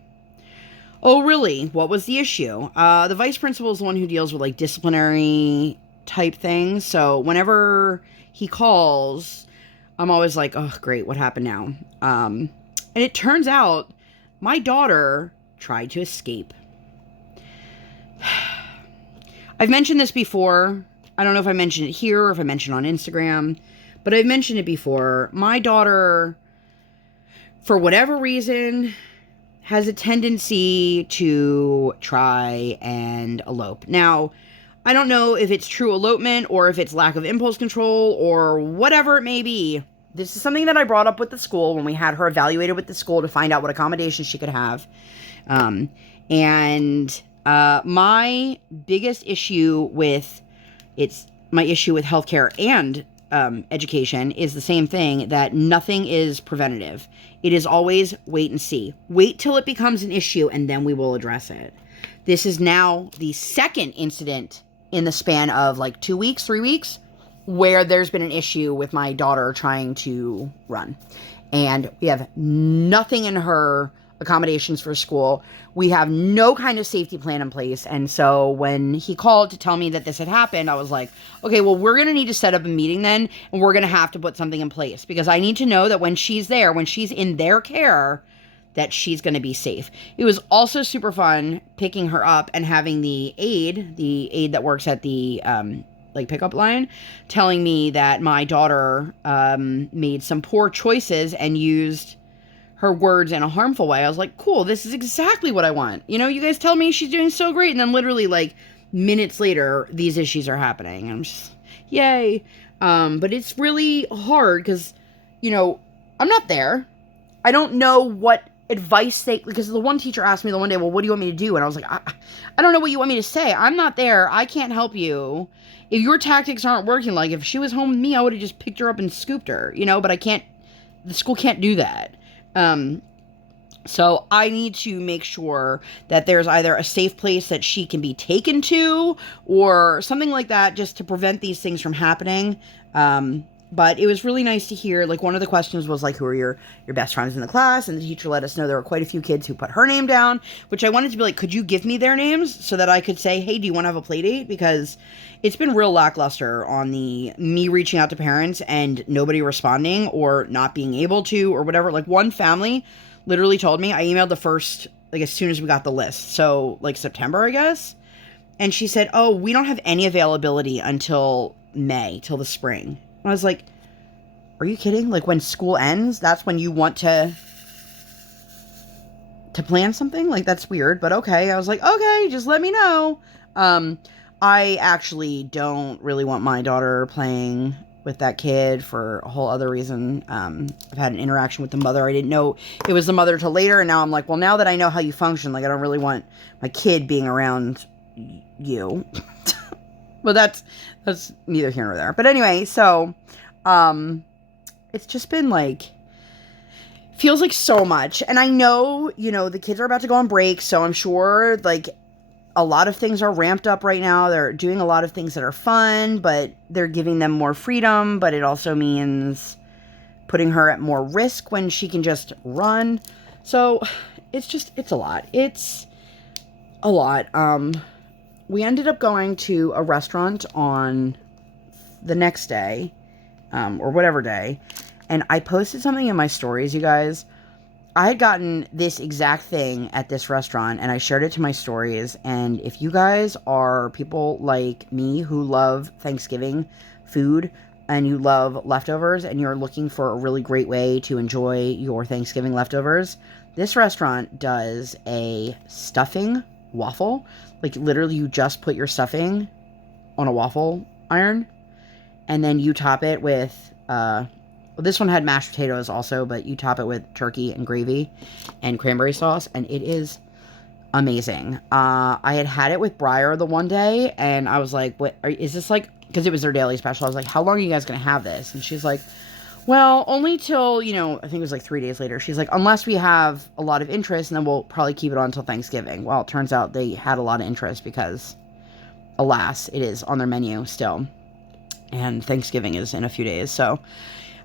Oh, really? What was the issue? The vice principal is the one who deals with, like, disciplinary type things. So whenever he calls, I'm always like, oh, great, what happened now? And it turns out my daughter tried to escape. I've mentioned this before. I don't know if I mentioned it here or if I mentioned it on Instagram, but I've mentioned it before. My daughter, for whatever reason, has a tendency to try and elope. Now, I don't know if it's true elopement or if it's lack of impulse control or whatever it may be. This is something that I brought up with the school when we had her evaluated with the school to find out what accommodations she could have. My biggest issue with healthcare and education is the same thing, that nothing is preventative. It is always wait and see. Wait till it becomes an issue and then we will address it. This is now the second incident in the span of like 2 weeks, 3 weeks, where there's been an issue with my daughter trying to run. And we have nothing in her accommodations for school. We have no kind of safety plan in place. And so when he called to tell me that this had happened, I was like, okay, well, we're going to need to set up a meeting then, and we're going to have to put something in place, because I need to know that when she's there, when she's in their care, that she's going to be safe. It was also super fun picking her up and having the aide that works at the pickup line, telling me that my daughter made some poor choices and used her words in a harmful way. I was like, cool, this is exactly what I want. You know, you guys tell me she's doing so great, and then literally like minutes later, these issues are happening. I'm just, yay. But it's really hard because, you know, I'm not there. I don't know what advice because the one teacher asked me the one day, well, what do you want me to do? And I was like, I don't know what you want me to say. I'm not there. I can't help you. If your tactics aren't working, like if she was home with me, I would have just picked her up and scooped her, you know, but the school can't do that. So I need to make sure that there's either a safe place that she can be taken to or something like that, just to prevent these things from happening. But it was really nice to hear, like, one of the questions was, like, who are your best friends in the class? And the teacher let us know there were quite a few kids who put her name down, which I wanted to be like, could you give me their names so that I could say, hey, do you want to have a play date? Because it's been real lackluster on me reaching out to parents and nobody responding or not being able to or whatever. Like, one family literally told me, I emailed the first, like, as soon as we got the list. So, like, September, I guess. And she said, oh, we don't have any availability until May, till the spring. I was like, are you kidding? Like, when school ends, that's when you want to plan something? Like, that's weird, but okay. I was like, okay, just let me know. I actually don't really want my daughter playing with that kid for a whole other reason. I've had an interaction with the mother. I didn't know it was the mother till later, and now I'm like, well, now that I know how you function, like, I don't really want my kid being around you. Well, that's neither here nor there. But anyway, so, it's just been, like, feels like so much. And I know, you know, the kids are about to go on break, so I'm sure, like, a lot of things are ramped up right now. They're doing a lot of things that are fun, but they're giving them more freedom, but it also means putting her at more risk when she can just run. So, it's a lot. It's a lot. We ended up going to a restaurant on the next day, or whatever day, and I posted something in my stories, you guys. I had gotten this exact thing at this restaurant, and I shared it to my stories, and if you guys are people like me who love Thanksgiving food, and you love leftovers, and you're looking for a really great way to enjoy your Thanksgiving leftovers, this restaurant does a stuffing waffle. Like, literally, you just put your stuffing on a waffle iron, and then you top it with, well, this one had mashed potatoes also, but you top it with turkey and gravy and cranberry sauce, and it is amazing. I had it with Briar the one day, and I was like, what, is this like, because it was their daily special, I was like, how long are you guys going to have this? And she's like, well, only till, you know, I think it was like 3 days later. She's like, unless we have a lot of interest, and then we'll probably keep it on until Thanksgiving. Well, it turns out they had a lot of interest because, alas, it is on their menu still. And Thanksgiving is in a few days. So,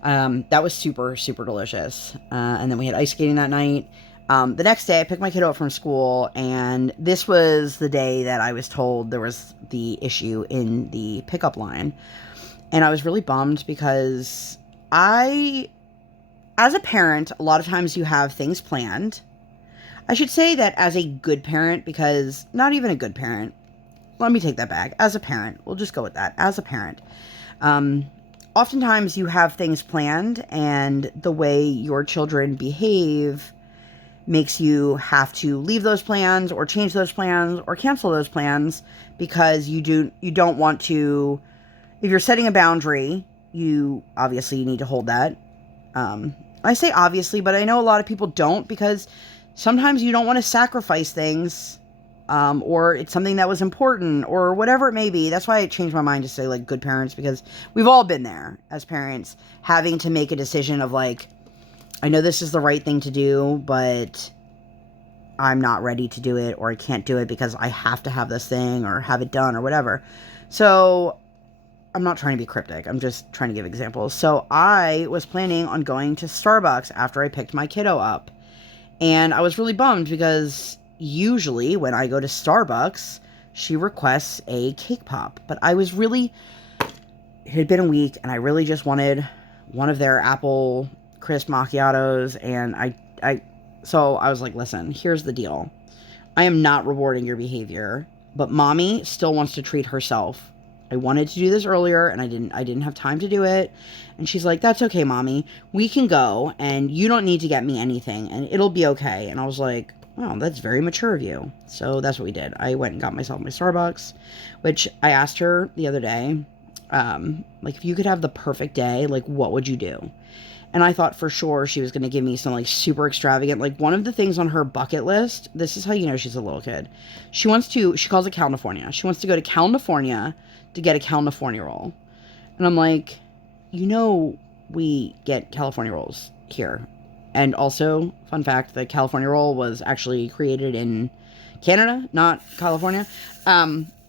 that was super, super delicious. And then we had ice skating that night. The next day, I picked my kiddo up from school, and this was the day that I was told there was the issue in the pickup line. And I was really bummed because as a parent, a lot of times you have things planned. I should say that as a good parent, because not even a good parent. Let me take that back. As a parent, we'll just go with that. As a parent, oftentimes you have things planned, and the way your children behave makes you have to leave those plans or change those plans or cancel those plans because you don't want to. If you're setting a boundary, you obviously need to hold that. I say obviously, but I know a lot of people don't, because sometimes you don't want to sacrifice things, or it's something that was important, or whatever it may be. That's why I changed my mind to say, like, good parents, because we've all been there as parents, having to make a decision of, like, I know this is the right thing to do, but I'm not ready to do it, or I can't do it because I have to have this thing or have it done or whatever. So I'm not trying to be cryptic. I'm just trying to give examples. So I was planning on going to Starbucks after I picked my kiddo up. And I was really bummed because usually when I go to Starbucks, she requests a cake pop. But I was really, it had been a week and I really just wanted one of their apple crisp macchiatos. And so I was like, listen, here's the deal. I am not rewarding your behavior, but mommy still wants to treat herself. I wanted to do this earlier and I didn't have time to do it. And she's like, that's okay, mommy. We can go and you don't need to get me anything and it'll be okay. And I was like, wow, that's very mature of you. So that's what we did. I went and got myself my Starbucks, which I asked her the other day, like, if you could have the perfect day, like, what would you do? And I thought for sure she was going to give me some, like, super extravagant, like, one of the things on her bucket list, this is how you know she's a little kid. She calls it California. She wants to go to California to get a California roll. And I'm like, you know, we get California rolls here. And also, fun fact, the California roll was actually created in Canada, not California.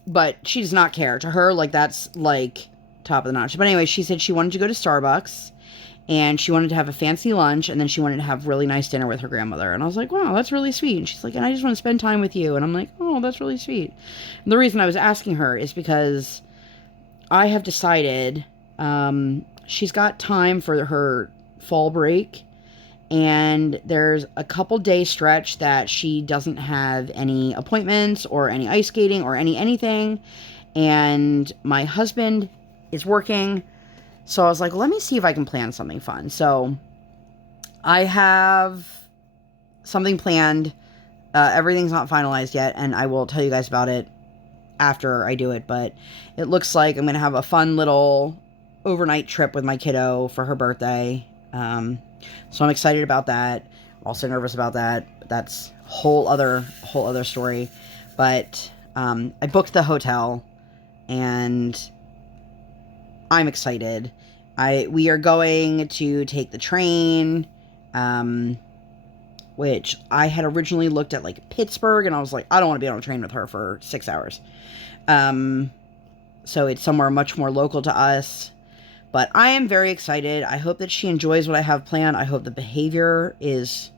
But she does not care. To her, like, that's, like, top of the notch. But anyway, she said she wanted to go to Starbucks. And she wanted to have a fancy lunch, and then she wanted to have really nice dinner with her grandmother. And I was like, wow, that's really sweet. And she's like, and I just want to spend time with you. And I'm like, oh, that's really sweet. And the reason I was asking her is because I have decided she's got time for her fall break. And there's a couple day stretch that she doesn't have any appointments or any ice skating or anything. And my husband is working. So I was like, well, let me see if I can plan something fun. So I have something planned. Everything's not finalized yet, and I will tell you guys about it after I do it. But it looks like I'm going to have a fun little overnight trip with my kiddo for her birthday. So I'm excited about that. I'm also nervous about that. But that's a whole other story. But I booked the hotel, and I'm excited. We are going to take the train, which I had originally looked at, like, Pittsburgh, and I was like, I don't want to be on a train with her for 6 hours. So it's somewhere much more local to us. But I am very excited. I hope that she enjoys what I have planned. I hope the behavior is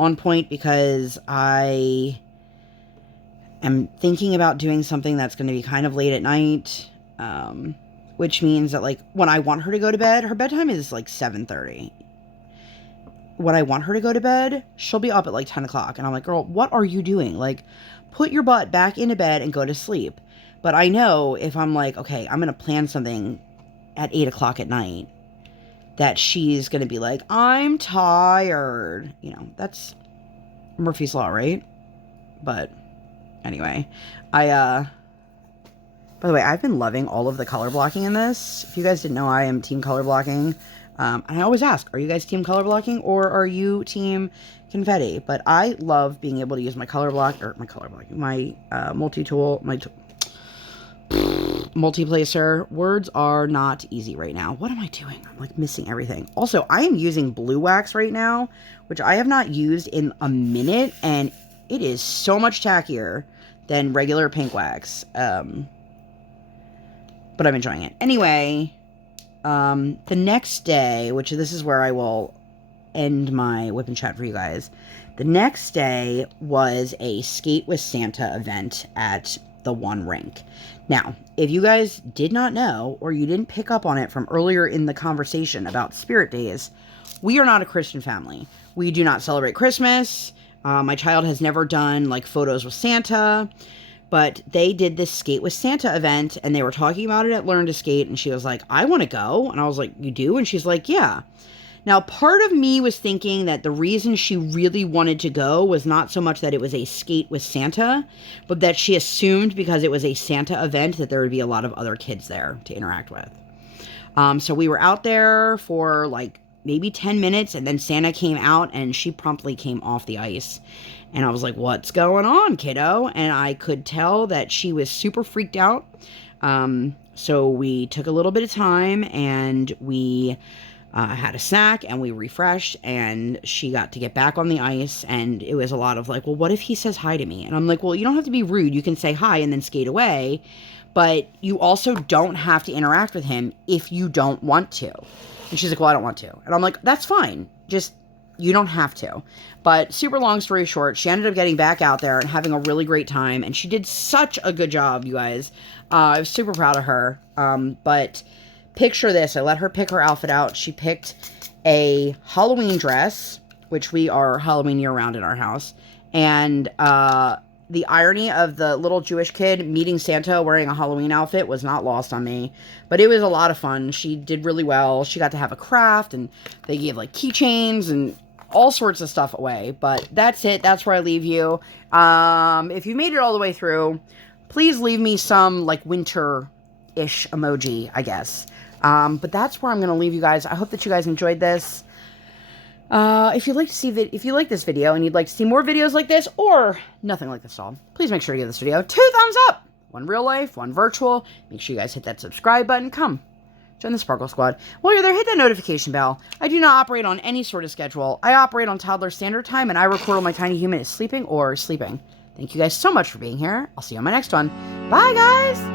on point because I am thinking about doing something that's going to be kind of late at night. Which means that, like, when I want her to go to bed, her bedtime is, like, 7:30. When I want her to go to bed, she'll be up at, like, 10 o'clock. And I'm like, girl, what are you doing? Like, put your butt back into bed and go to sleep. But I know if I'm like, okay, I'm going to plan something at 8 o'clock at night, that she's going to be like, I'm tired. You know, that's Murphy's Law, right? But anyway, by the way, I've been loving all of the color blocking in this. If you guys didn't know, I am team color blocking. And I always ask, are you guys team color blocking or are you team confetti? But I love being able to use my my multi-tool, my multi-placer. Words are not easy right now. What am I doing? I'm, like, missing everything. Also, I am using blue wax right now, which I have not used in a minute. And it is so much tackier than regular pink wax. But I'm enjoying it. Anyway, the next day, which this is where I will end my WIP and Chat for you guys. The next day was a Skate with Santa event at the One Rink. Now, if you guys did not know, or you didn't pick up on it from earlier in the conversation about Spirit Days, we are not a Christian family. We do not celebrate Christmas. My child has never done, like, photos with Santa. But they did this Skate with Santa event, and they were talking about it at Learn to Skate, and she was like, I want to go. And I was like, you do? And she's like, yeah. Now, part of me was thinking that the reason she really wanted to go was not so much that it was a Skate with Santa, but that she assumed because it was a Santa event that there would be a lot of other kids there to interact with. So we were out there for, like, maybe 10 minutes, and then Santa came out, and she promptly came off the ice. And I was like, what's going on, kiddo? And I could tell that she was super freaked out. So we took a little bit of time, and we had a snack, and we refreshed, and she got to get back on the ice. And it was a lot of like, well, what if he says hi to me? And I'm like, well, you don't have to be rude. You can say hi and then skate away. but you also don't have to interact with him if you don't want to. And she's like, well, I don't want to. And I'm like, that's fine. Just, you don't have to. But super long story short, she ended up getting back out there and having a really great time. And she did such a good job, you guys. I was super proud of her. But picture this. I let her pick her outfit out. She picked a Halloween dress, which we are Halloween year-round in our house. And the irony of the little Jewish kid meeting Santa wearing a Halloween outfit was not lost on me. But it was a lot of fun. She did really well. She got to have a craft, and they gave, like, keychains and all sorts of stuff away. But that's it. That's where I leave you. If you made it all the way through, please leave me some, like, winter-ish emoji, I guess. But that's where I'm going to leave you guys. I hope that you guys enjoyed this. If you'd like to see if you like this video and you'd like to see more videos like this or nothing like this at all, please make sure to give this video 2 thumbs up. 1 real life, 1 virtual. Make sure you guys hit that subscribe button. Come join the Sparkle Squad. While you're there, hit that notification bell. I do not operate on any sort of schedule. I operate on toddler standard time, and I record when my tiny human is sleeping or sleeping. Thank you guys so much for being here. I'll see you on my next one. Bye, guys!